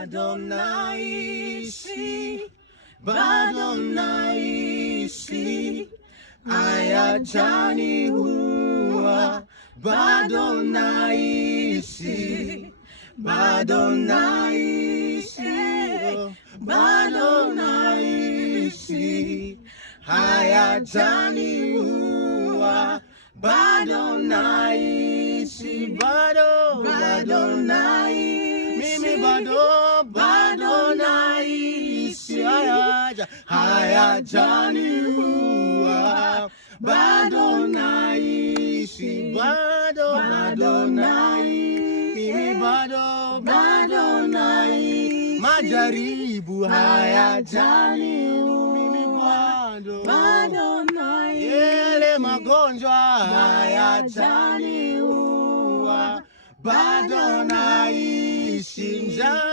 bado naishi, bado naishi, hayajaniua, bado naishi, bado naishi, bado naishi, hayajaniua, bado naishi, bado naishi, mimi bado naishi, hayajaniua, bado naishi, bado naishi, mimi bado naishi, majaribu hayajaniua, mimi bado naishi, yale magonjwa hayajaniua, bado naishi, njaa